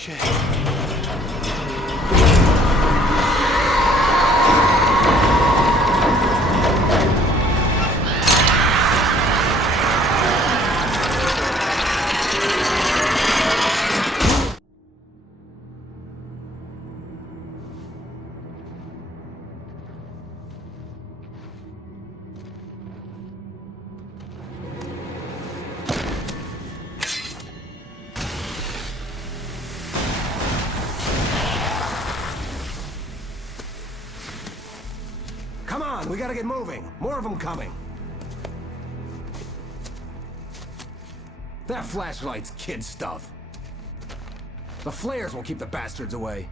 Shit. Come on, we gotta get moving. More of them coming. That flashlight's kid stuff. The flares will keep the bastards away.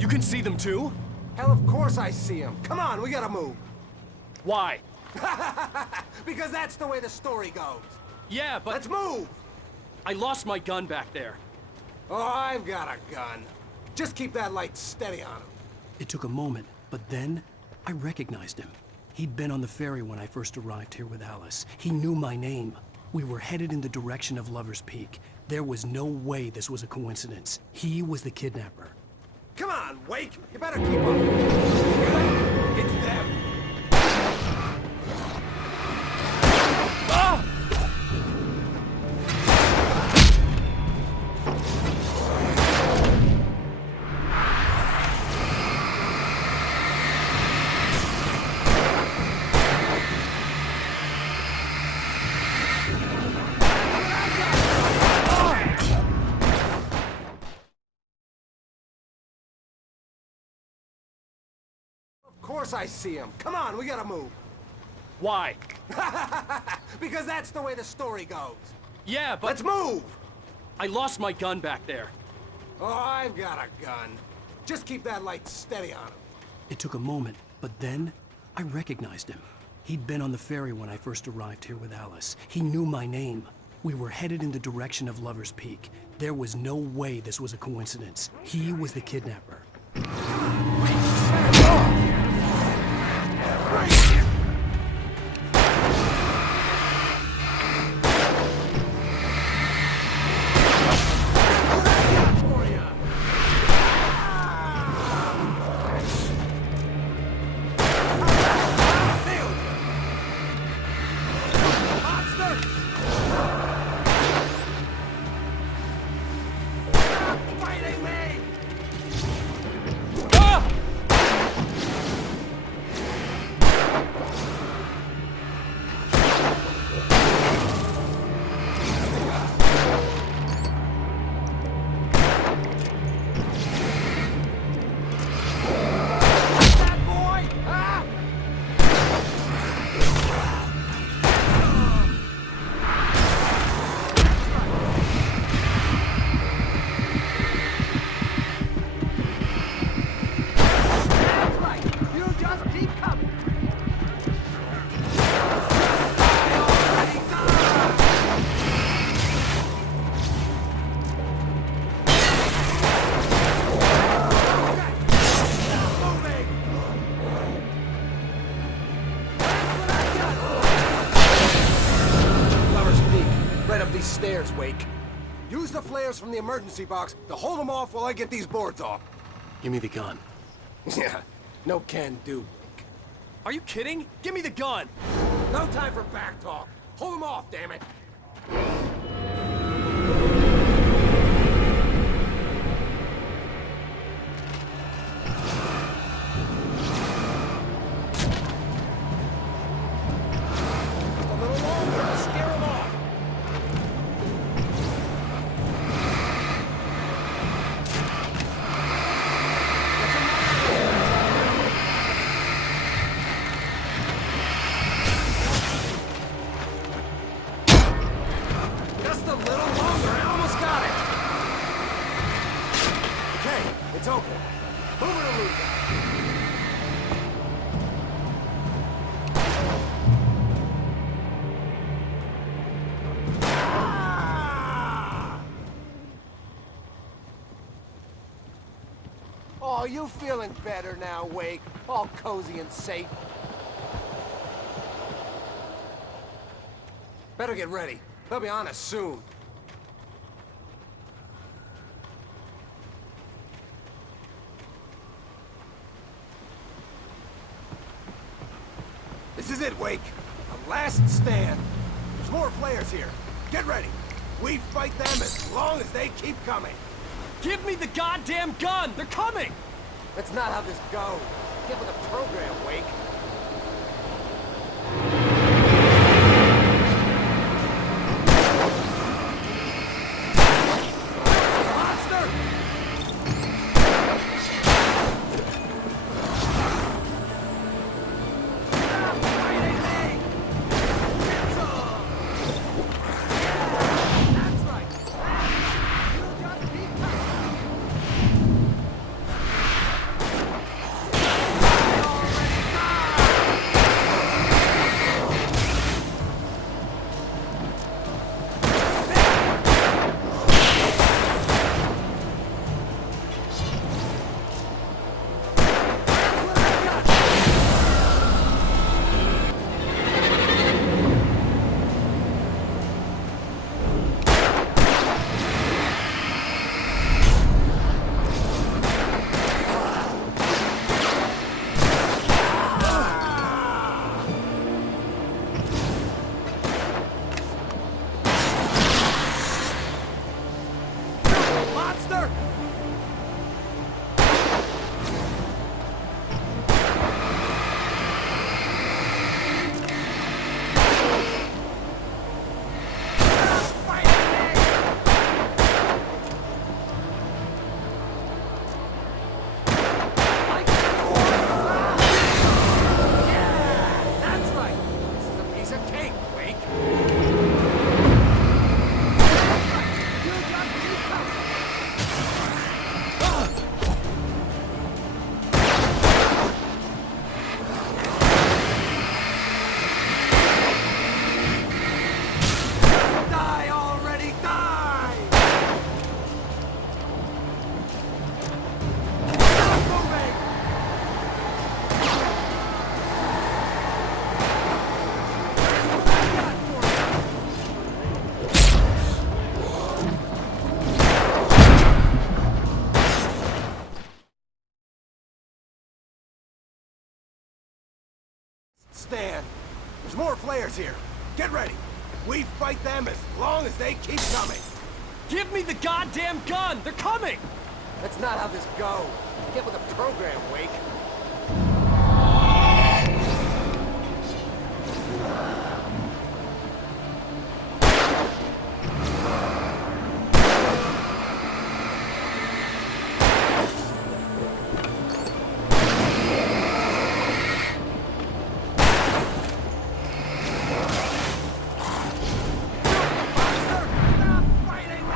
You can see them too? Hell, of course I see them. Come on, we gotta move. Why? Because that's the way the story goes. Yeah, but... Let's move! I lost my gun back there. Oh, I've got a gun. Just keep that light steady on him. It took a moment, but then I recognized him. He'd been on the ferry when I first arrived here with Alice. He knew my name. We were headed in the direction of Lover's Peak. There was no way this was a coincidence. He was the kidnapper. Come on, Wake! You better keep up. It's them. Ah! Of course I see him. Come on, we gotta move. Why? Because that's the way the story goes. Yeah, but... Let's move! I lost my gun back there. Oh, I've got a gun. Just keep that light steady on him. It took a moment, but then I recognized him. He'd been on the ferry when I first arrived here with Alice. He knew my name. We were headed in the direction of Lover's Peak. There was no way this was a coincidence. He was the kidnapper. Stairs, Wake. Use the flares from the emergency box to hold them off while I get these boards off. Give me the gun. Yeah, no can do, Wake. Are you kidding? Give me the gun! No time for back talk. Hold them off, damn it. Just a little longer to scare them off. Just a little longer. I almost got it. Okay, it's open. Move it or lose it. Ah! Oh, you feeling better now, Wake? All cozy and safe. Better get ready. They'll be on us soon. This is it, Wake. The last stand. There's more flares here. Get ready. We fight them as long as they keep coming. Give me the goddamn gun! They're coming! That's not how this goes. Get with the program, Wake. Monster! Stop fighting me! Get some! Yeah, that's right. You'll just keep coming. Monster! Die already, die! Stop moving! Stand. There's more flares here. Get ready. We fight them as long as they keep coming. Give me the goddamn gun! They're coming! That's not how this goes. Get with the program, Wake. Stop fighting me!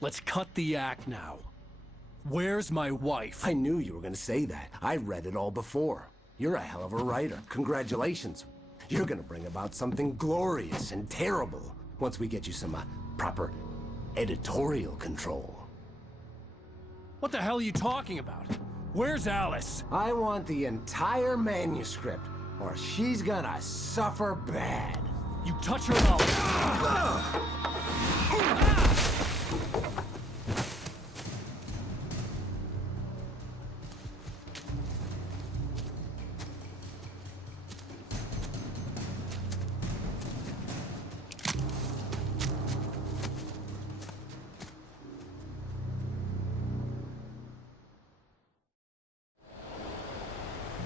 Let's cut the act now. Where's my wife? I knew you were gonna say that. I read it all before. You're a hell of a writer. Congratulations. You're gonna bring about something glorious and terrible once we get you some proper editorial control. What the hell are you talking about? Where's Alice? I want the entire manuscript, or she's gonna suffer bad. You touch her mouth.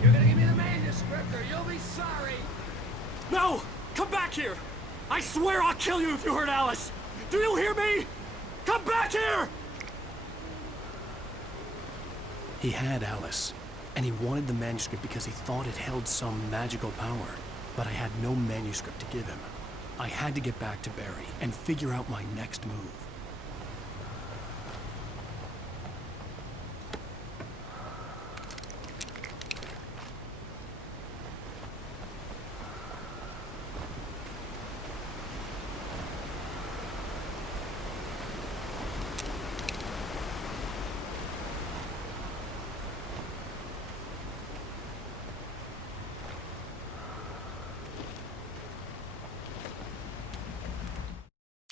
You're gonna give me the manuscript, or you'll be sorry. No! Come back here! I swear I'll kill you if you hurt Alice! Do you hear me? Come back here! He had Alice, and he wanted the manuscript because he thought it held some magical power. But I had no manuscript to give him. I had to get back to Barry and figure out my next move.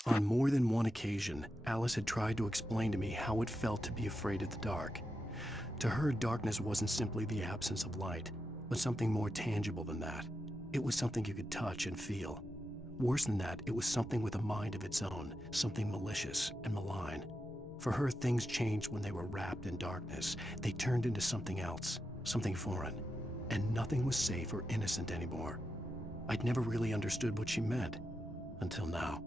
On more than one occasion, Alice had tried to explain to me how it felt to be afraid of the dark. To her, darkness wasn't simply the absence of light, but something more tangible than that. It was something you could touch and feel. Worse than that, it was something with a mind of its own, something malicious and malign. For her, things changed when they were wrapped in darkness. They turned into something else, something foreign, and nothing was safe or innocent anymore. I'd never really understood what she meant, until now.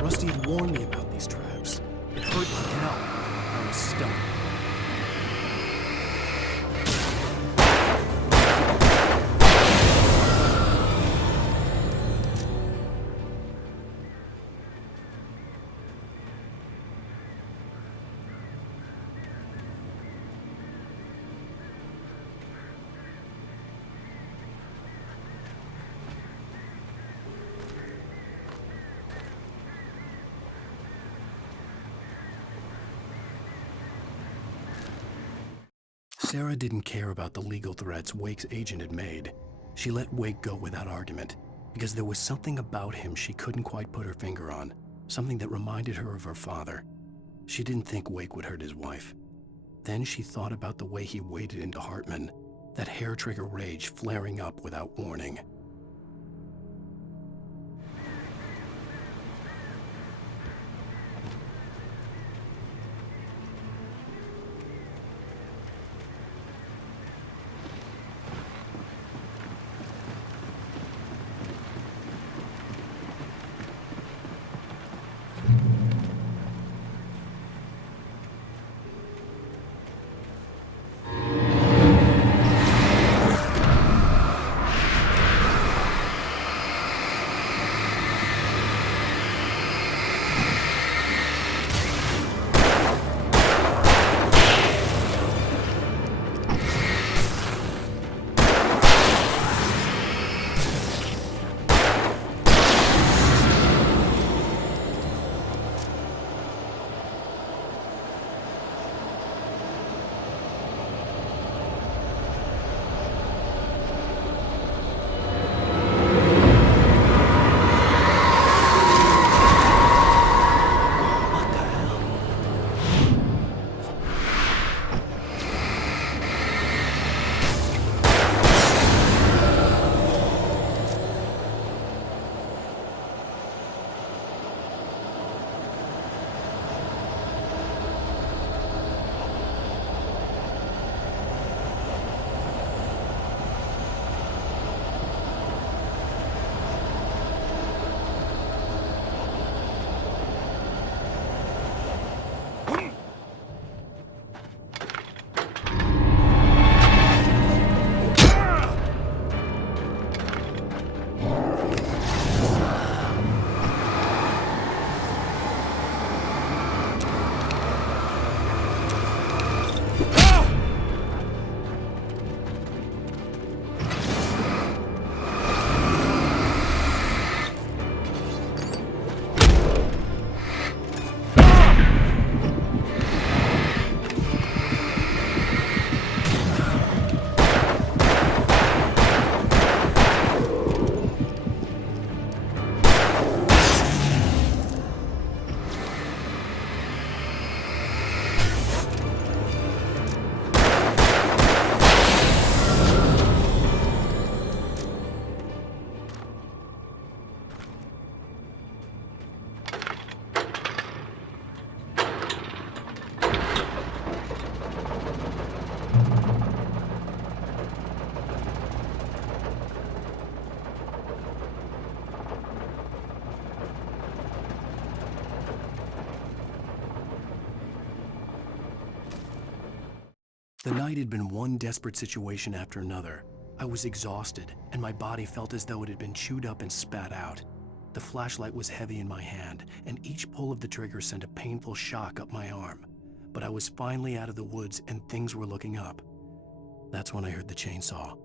Rusty had warned me about these traps. It hurt like hell. I was stuck. Sarah didn't care about the legal threats Wake's agent had made. She let Wake go without argument, because there was something about him she couldn't quite put her finger on, something that reminded her of her father. She didn't think Wake would hurt his wife. Then she thought about the way he waded into Hartman, that hair-trigger rage flaring up without warning. The night had been one desperate situation after another. I was exhausted, and my body felt as though it had been chewed up and spat out. The flashlight was heavy in my hand, and each pull of the trigger sent a painful shock up my arm. But I was finally out of the woods, and things were looking up. That's when I heard the chainsaw.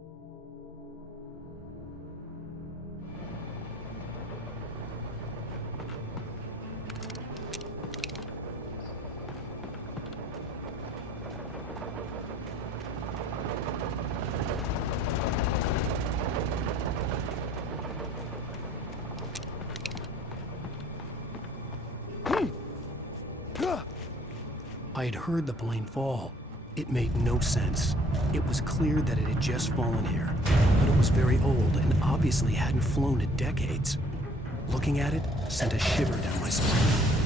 I had heard the plane fall. It made no sense. It was clear that it had just fallen here, but it was very old and obviously hadn't flown in decades. Looking at it sent a shiver down my spine.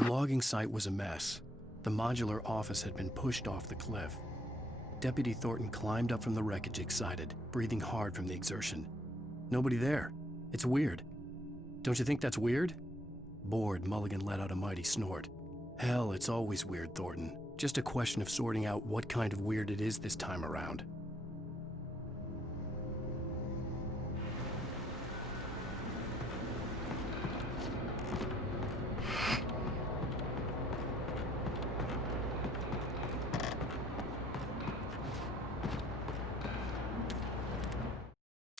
The logging site was a mess. The modular office had been pushed off the cliff. Deputy Thornton climbed up from the wreckage excited, breathing hard from the exertion. Nobody there. It's weird. Don't you think that's weird? Bored, Mulligan let out a mighty snort. Hell, it's always weird, Thornton. Just a question of sorting out what kind of weird it is this time around.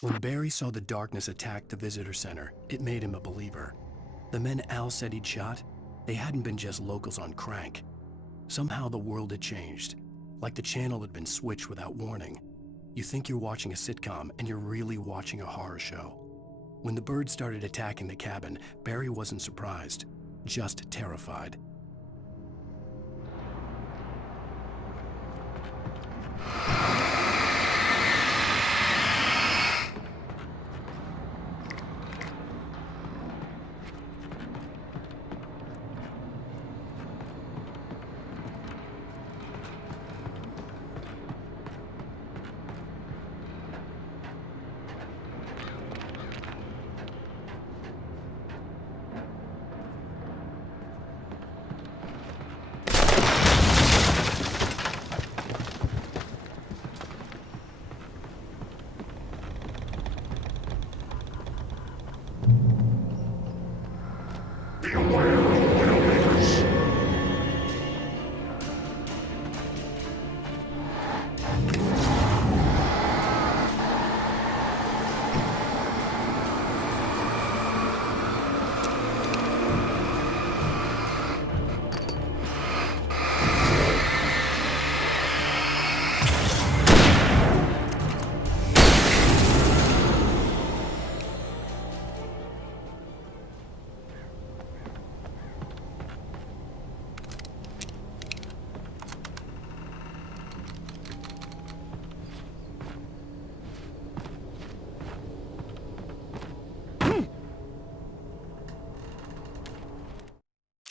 When Barry saw the darkness attack the visitor center, it made him a believer. The men Al said he'd shot, they hadn't been just locals on crank. Somehow the world had changed, like the channel had been switched without warning. You think you're watching a sitcom, and you're really watching a horror show. When the birds started attacking the cabin, Barry wasn't surprised, just terrified.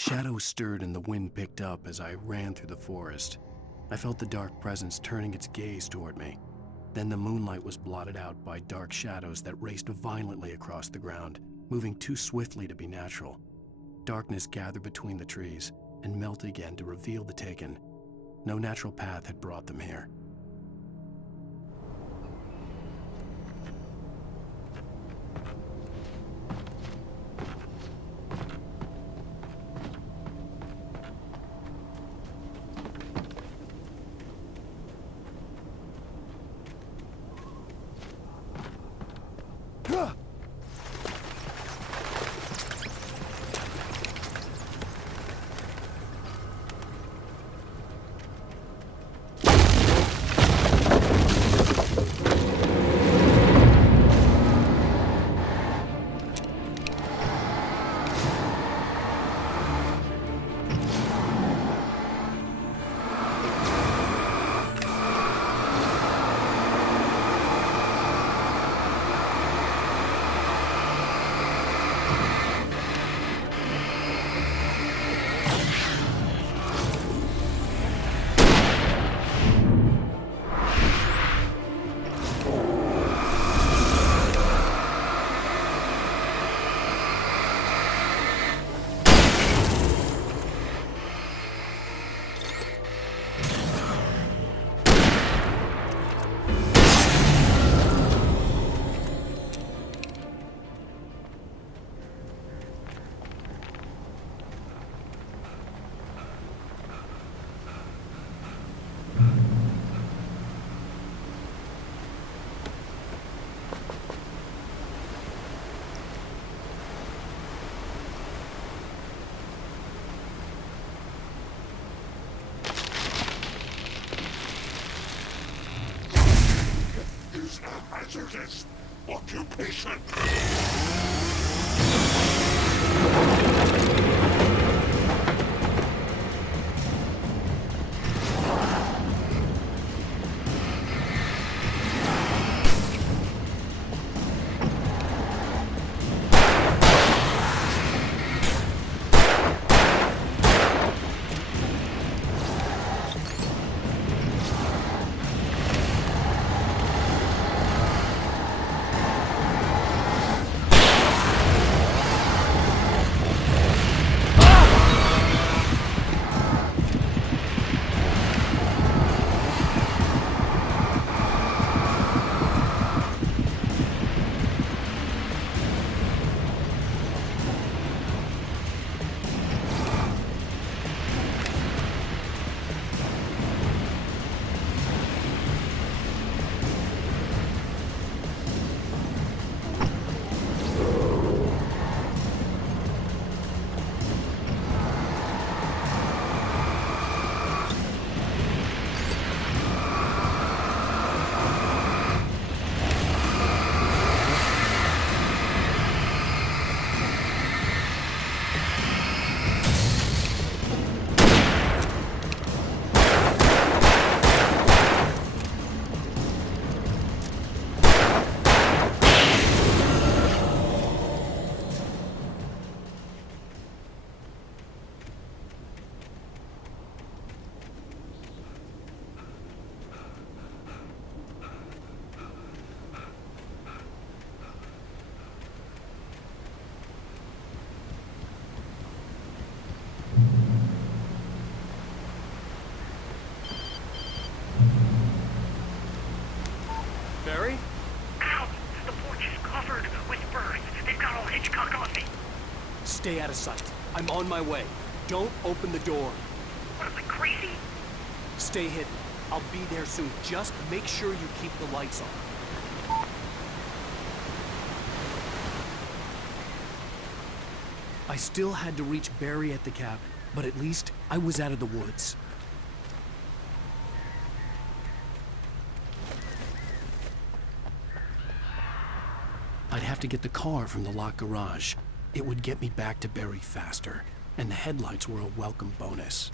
Shadows stirred and the wind picked up as I ran through the forest. I felt the dark presence turning its gaze toward me. Then the moonlight was blotted out by dark shadows that raced violently across the ground, moving too swiftly to be natural. Darkness gathered between the trees and melted again to reveal the Taken. No natural path had brought them here. Hazardous occupation. Stay out of sight. I'm on my way. Don't open the door. What, am I crazy? Stay hidden. I'll be there soon. Just make sure you keep the lights on. I still had to reach Barry at the cabin, but at least I was out of the woods. I'd have to get the car from the locked garage. It would get me back to Barry faster, and the headlights were a welcome bonus.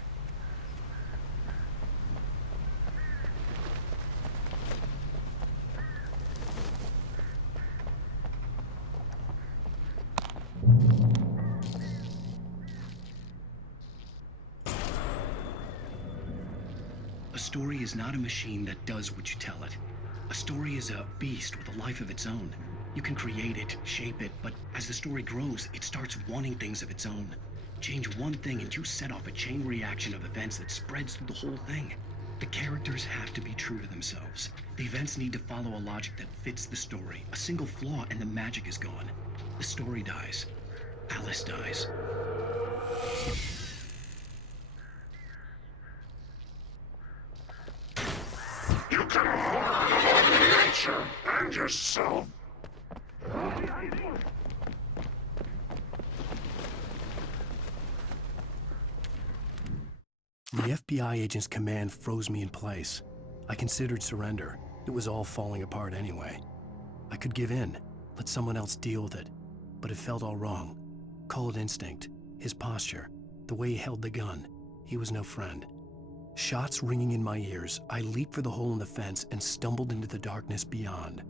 A story is not a machine that does what you tell it. A story is a beast with a life of its own. You can create it, shape it, but as the story grows, it starts wanting things of its own. Change one thing and you set off a chain reaction of events that spreads through the whole thing. The characters have to be true to themselves. The events need to follow a logic that fits the story. A single flaw and the magic is gone. The story dies. Alice dies. You can harm nature and yourself. The FBI agent's command froze me in place. I considered surrender. It was all falling apart anyway. I could give in, let someone else deal with it, but it felt all wrong. Call it instinct, his posture, the way he held the gun. He was no friend. Shots ringing in my ears, I leaped for the hole in the fence and stumbled into the darkness beyond.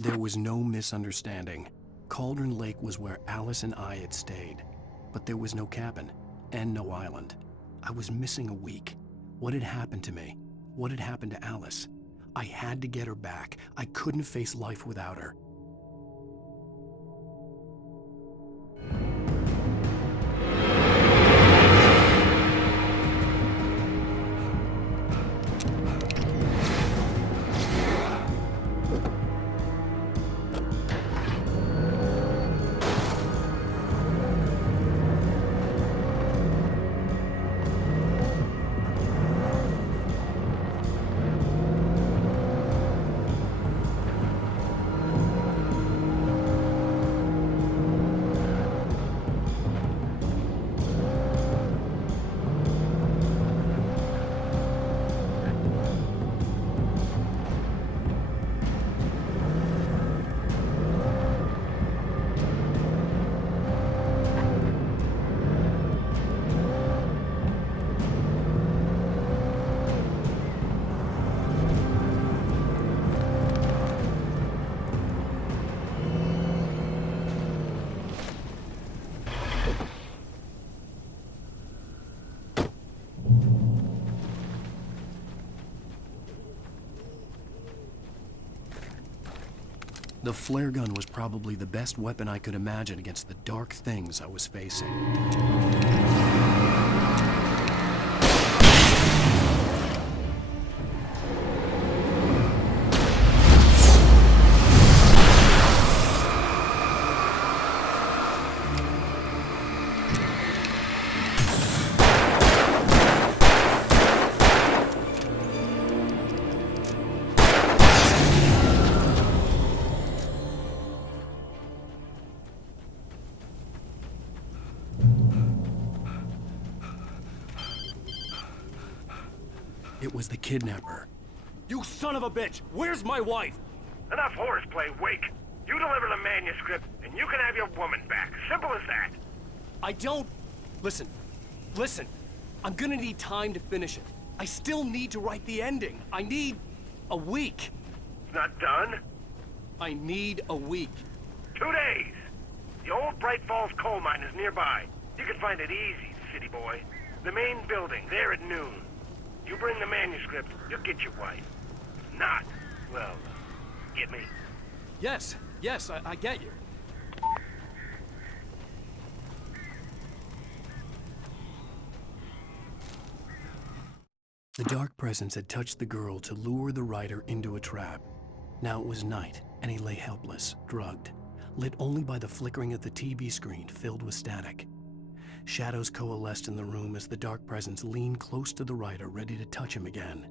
There was no misunderstanding. Cauldron Lake was where Alice and I had stayed, but there was no cabin and no island. I was missing a week. What had happened to me? What had happened to Alice? I had to get her back. I couldn't face life without her. The flare gun was probably the best weapon I could imagine against the dark things I was facing. It was the kidnapper. You son of a bitch! Where's my wife? Enough horseplay, Wake. You deliver the manuscript, and you can have your woman back. Simple as that. I don't... Listen. I'm gonna need time to finish it. I still need to write the ending. I need... a week. It's not done. I need a week. 2 days. The old Bright Falls coal mine is nearby. You can find it easy, city boy. The main building, there at noon. You bring the manuscript, you'll get your wife. Not, well, get me? Yes, I get you. The dark presence had touched the girl to lure the writer into a trap. Now it was night, and he lay helpless, drugged, lit only by the flickering of the TV screen filled with static. Shadows coalesced in the room as the dark presence leaned close to the writer, ready to touch him again.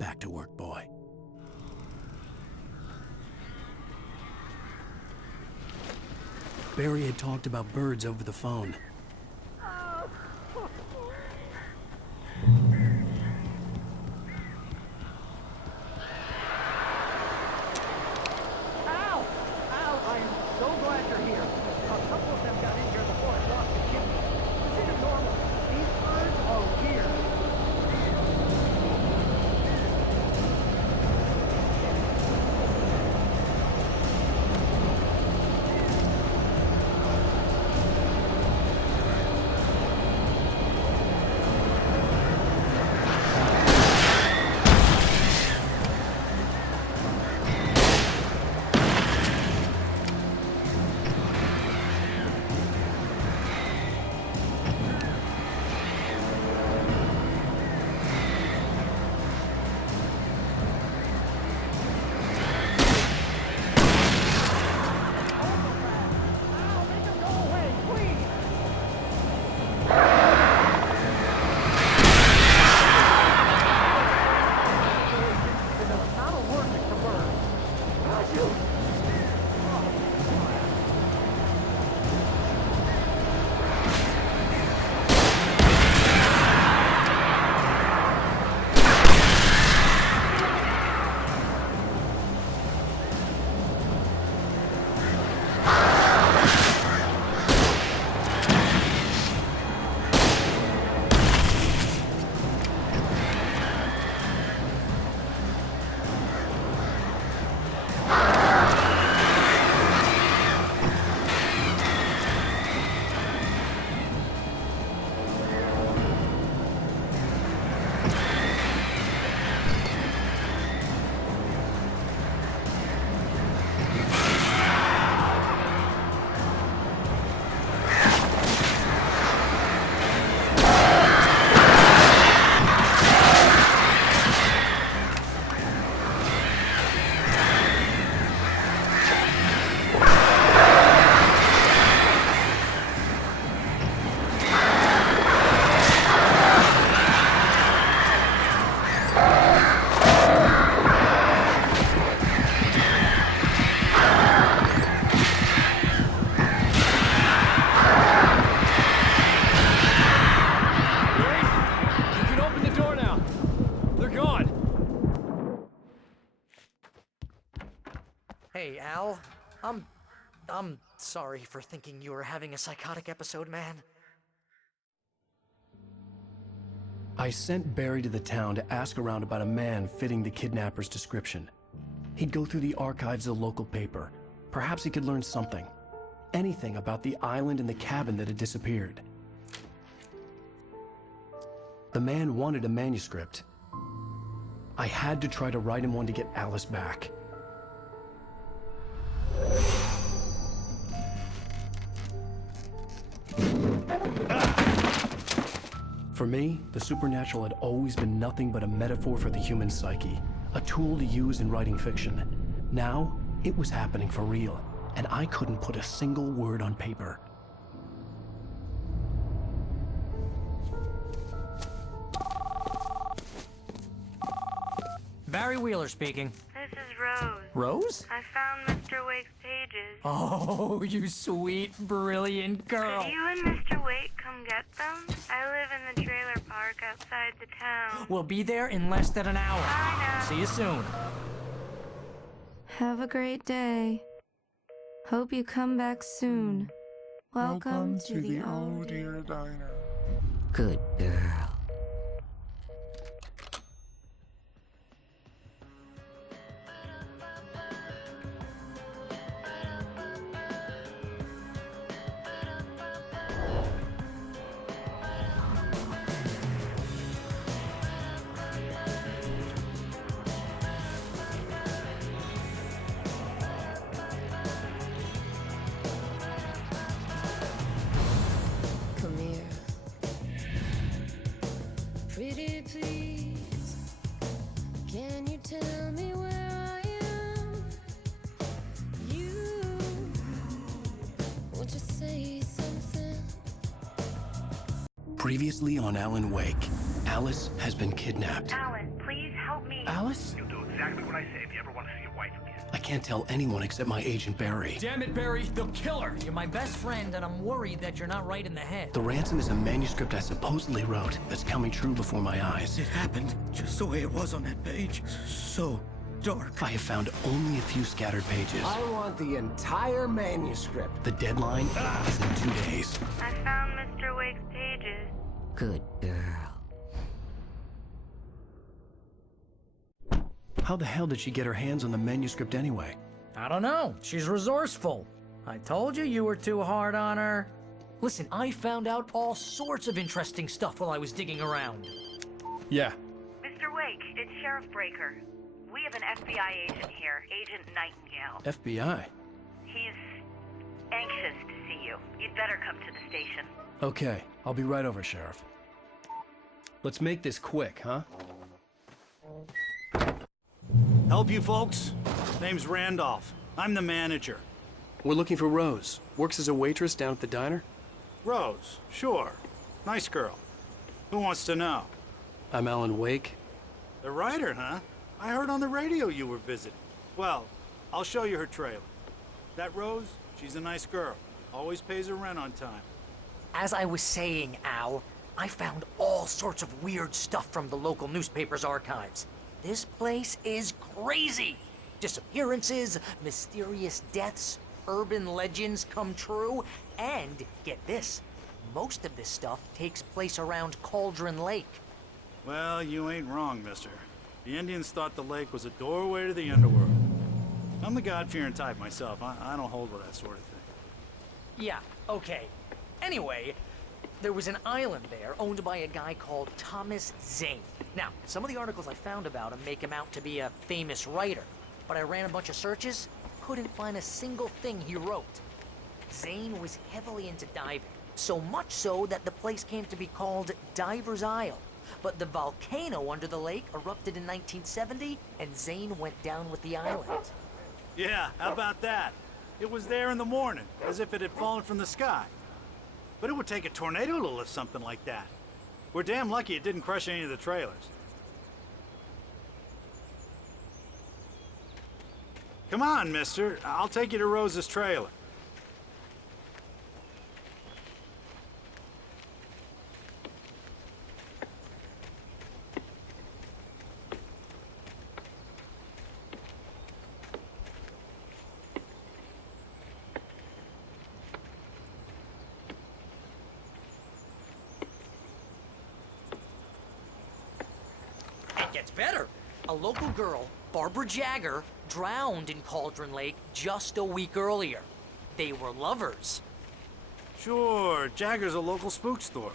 Back to work, boy. Barry had talked about birds over the phone. Hey, Al. I'm sorry for thinking you were having a psychotic episode, man. I sent Barry to the town to ask around about a man fitting the kidnapper's description. He'd go through the archives of the local paper. Perhaps he could learn something. Anything about the island and the cabin that had disappeared. The man wanted a manuscript. I had to try to write him one to get Alice back. For me, the supernatural had always been nothing but a metaphor for the human psyche, a tool to use in writing fiction. Now, it was happening for real, and I couldn't put a single word on paper. Barry Wheeler speaking. This is Rose. Rose? I found Mr. Wake's pages. Oh, you sweet, brilliant girl. Could you and Mr. Wake come get them? I live in the trailer park outside the town. We'll be there in less than an hour. Bye now. See you soon. Have a great day. Hope you come back soon. Welcome to the Oh Dear Diner. Good girl. Come here. Pretty please. Can you tell me where I am? You. Won't you say something? Previously on Alan Wake, Alice has been kidnapped. Alan, please help me. Alice? You'll do exactly what I say if you ever want to see your wife again. I can't tell anyone except my agent Barry. Damn it, Barry, they'll kill her. You're my best friend, and I'm worried that you're not right in the head. The ransom is a manuscript I supposedly wrote that's coming true before my eyes. It happened just the way it was on that page. So dark. I have found only a few scattered pages. I want the entire manuscript. The deadline is in 2 days. I found Mr. Wake's pages. Good girl. How the hell did she get her hands on the manuscript anyway? I don't know. She's resourceful. I told you were too hard on her. Listen, I found out all sorts of interesting stuff while I was digging around. Yeah. Mr. Wake, it's Sheriff Breaker. We have an FBI agent here, Agent Nightingale. FBI? He's anxious to see you. You'd better come to the station. Okay, I'll be right over, Sheriff. Let's make this quick, huh? Help you folks? Name's Randolph. I'm the manager. We're looking for Rose. Works as a waitress down at the diner. Rose, sure. Nice girl. Who wants to know? I'm Alan Wake. The writer, huh? I heard on the radio you were visiting. Well, I'll show you her trailer. That Rose, she's a nice girl. Always pays her rent on time. As I was saying, Al, I found all sorts of weird stuff from the local newspaper's archives. This place is crazy. Disappearances, mysterious deaths, urban legends come true, and get this, most of this stuff takes place around Cauldron Lake. Well, you ain't wrong, mister. The Indians thought the lake was a doorway to the underworld. I'm the God-fearing type myself. I don't hold with that sort of thing. Yeah, okay. Anyway, there was an island there owned by a guy called Thomas Zane. Now, some of the articles I found about him make him out to be a famous writer, but I ran a bunch of searches, couldn't find a single thing he wrote. Zane was heavily into diving, so much so that the place came to be called Diver's Isle. But the volcano under the lake erupted in 1970, and Zane went down with the island. Yeah, how about that? It was there in the morning, as if it had fallen from the sky. But it would take a tornado to lift something like that. We're damn lucky it didn't crush any of the trailers. Come on, mister. I'll take you to Rose's trailer. gets better. A local girl, Barbara Jagger, drowned in Cauldron Lake just a week earlier. They were lovers. Sure, Jagger's a local spook story.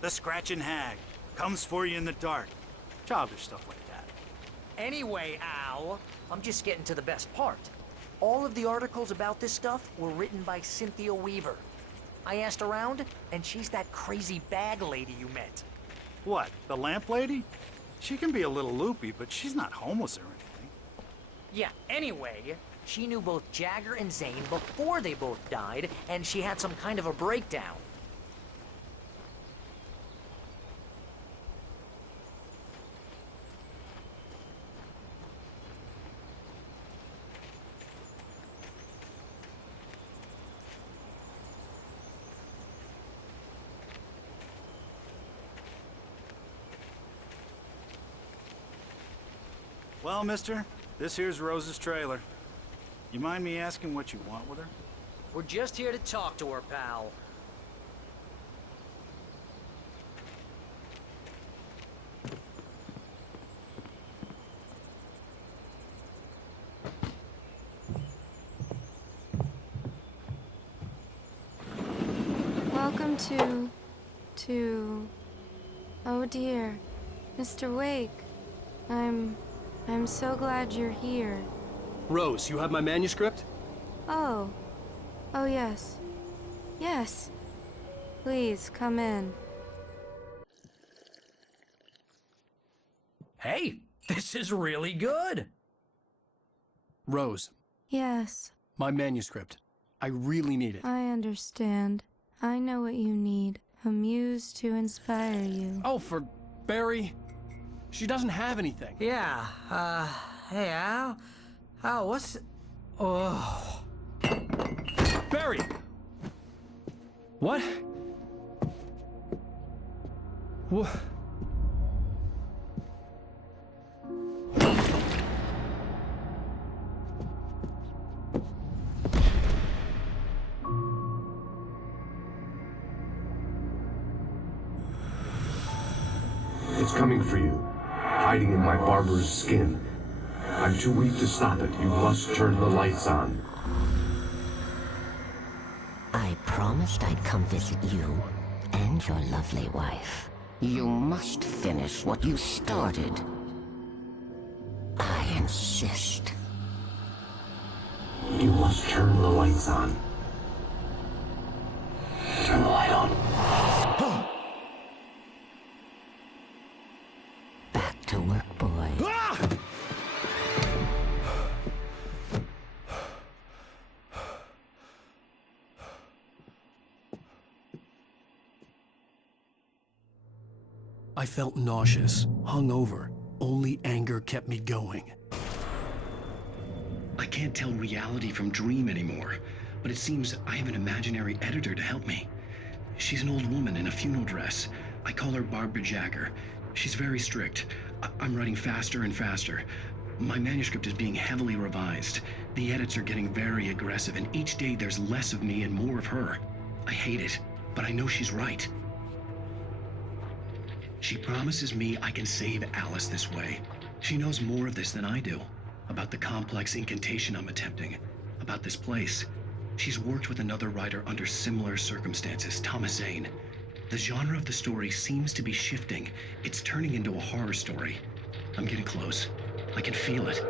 The Scratching Hag. Comes for you in the dark. Childish stuff like that. Anyway, Al, I'm just getting to the best part. All of the articles about this stuff were written by Cynthia Weaver. I asked around, and she's that crazy bag lady you met. What, the lamp lady? She can be a little loopy, but she's not homeless or anything. Yeah, anyway, she knew both Jagger and Zane before they both died, and she had some kind of a breakdown. Well, mister, this here's Rose's trailer. You mind me asking what you want with her? We're just here to talk to her, pal. Welcome to... Oh dear, Mr. Wake. I'm so glad you're here. Rose, you have my manuscript? Oh. Oh, yes. Yes. Please, come in. Hey, this is really good. Rose, Yes, my manuscript. I really need it. I understand. I know what you need. A muse to inspire you. Oh, for Barry. She doesn't have anything. Yeah, hey, Al? Al, what's... Oh... Barry! What? What? It's coming for you, hiding in my barber's skin. I'm too weak to stop it. You must turn the lights on. I promised I'd come visit you and your lovely wife. You must finish what you started. I insist. You must turn the lights on. Turn the light on. Back to work, boy. I felt nauseous, hungover. Only anger kept me going. I can't tell reality from dream anymore, but it seems I have an imaginary editor to help me. She's an old woman in a funeral dress. I call her Barbara Jagger. She's very strict. I'm writing faster and faster. My manuscript is being heavily revised. The edits are getting very aggressive, and each day there's less of me and more of her. I hate it, but I know she's right. She promises me I can save Alice this way. She knows more of this than I do. About the complex incantation I'm attempting. About this place. She's worked with another writer under similar circumstances, Thomas Zane. The genre of the story seems to be shifting. It's turning into a horror story. I'm getting close. I can feel it.